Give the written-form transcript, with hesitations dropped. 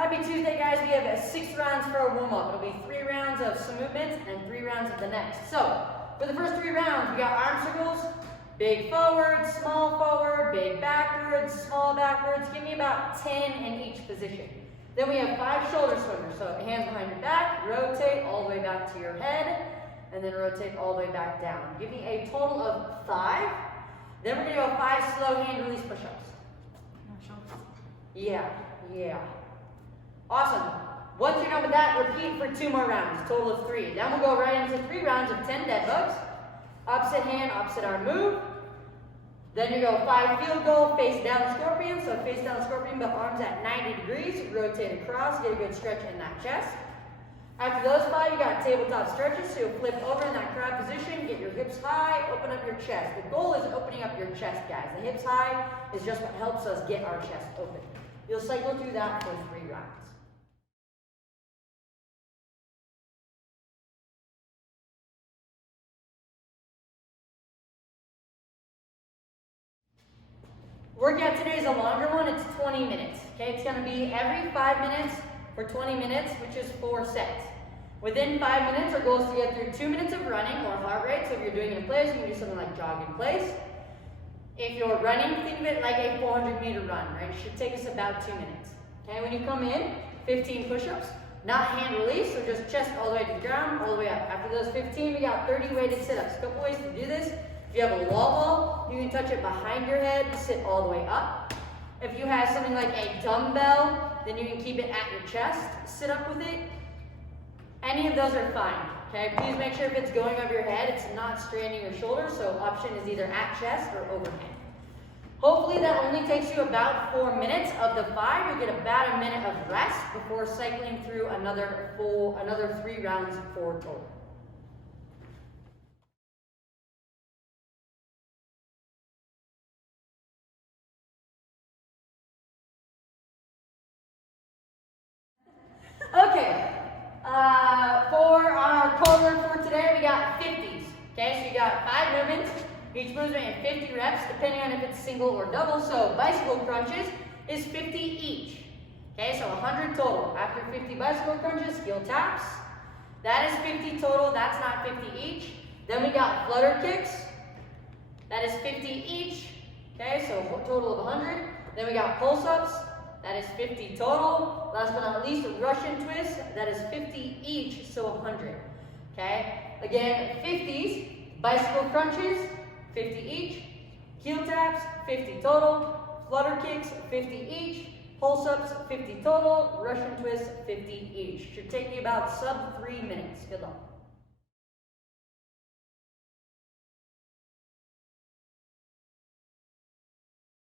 Happy Tuesday, guys. We have 6 rounds for a warm-up. It'll be 3 rounds of some movements and 3 rounds of the next. So, for the first 3 rounds, we got arm circles, big forward, big backwards, small backwards. Give me about 10 in each position. Then we have 5 shoulder swimmers. So, hands behind your back, rotate all the way back to your head, and then rotate all the way back down. Give me a total of 5. Then we're going to go 5 slow hand release push-ups. Yeah. Awesome. Once you're done with that, repeat for 2 more rounds, total of 3. Then we'll go right into 3 rounds of 10 dead bugs. Opposite hand, opposite arm move. Then you go 5 field goal, face down scorpion. So face down scorpion, but arms at 90 degrees. Rotate across, get a good stretch in that chest. After those 5, you got tabletop stretches. So you'll flip over in that crab position, get your hips high, open up your chest. The goal is opening up your chest, guys. The hips high is just what helps us get our chest open. You'll cycle through that for 3 rounds. Workout today is a longer one. It's 20 minutes. Okay, it's going to be every 5 minutes for 20 minutes, which is 4 sets. Within 5 minutes, our goal is to get through 2 minutes of running or heart rate. So if you're doing it in place, you can do something like jog in place. If you're running, think of it like a 400-meter run, right? It should take us about 2 minutes. Okay, when you come in, 15 push-ups, not hand release, so just chest all the way to the ground, all the way up. After those 15, we got 30 weighted sit-ups. A couple ways to do this. If you have a wall ball, you can touch it behind your head, sit all the way up. If you have something like a dumbbell, then you can keep it at your chest, sit up with it. Any of those are fine, okay? Please make sure if it's going over your head, it's not straining your shoulders, so option is either at chest or overhead. Hopefully that only takes you about 4 minutes. Of the 5, you'll get about a minute of rest before cycling through another 3 rounds for total. Okay, for our core work for today, we got 50s. Okay, so you got 5 movements, each movement in 50 reps, depending on if it's single or double. So bicycle crunches is 50 each. Okay, so 100 total. After 50 bicycle crunches, heel taps. That is 50 total, that's not 50 each. Then we got flutter kicks. That is 50 each. Okay, so a total of 100. Then we got pulse-ups. That is 50 total. Last but not least, Russian twist. That is 50 each, so 100. Okay? Again, 50s. Bicycle crunches, 50 each. Heel taps, 50 total. Flutter kicks, 50 each. Pulse-ups, 50 total. Russian twist, 50 each. Should take you about sub 3 minutes. Good luck.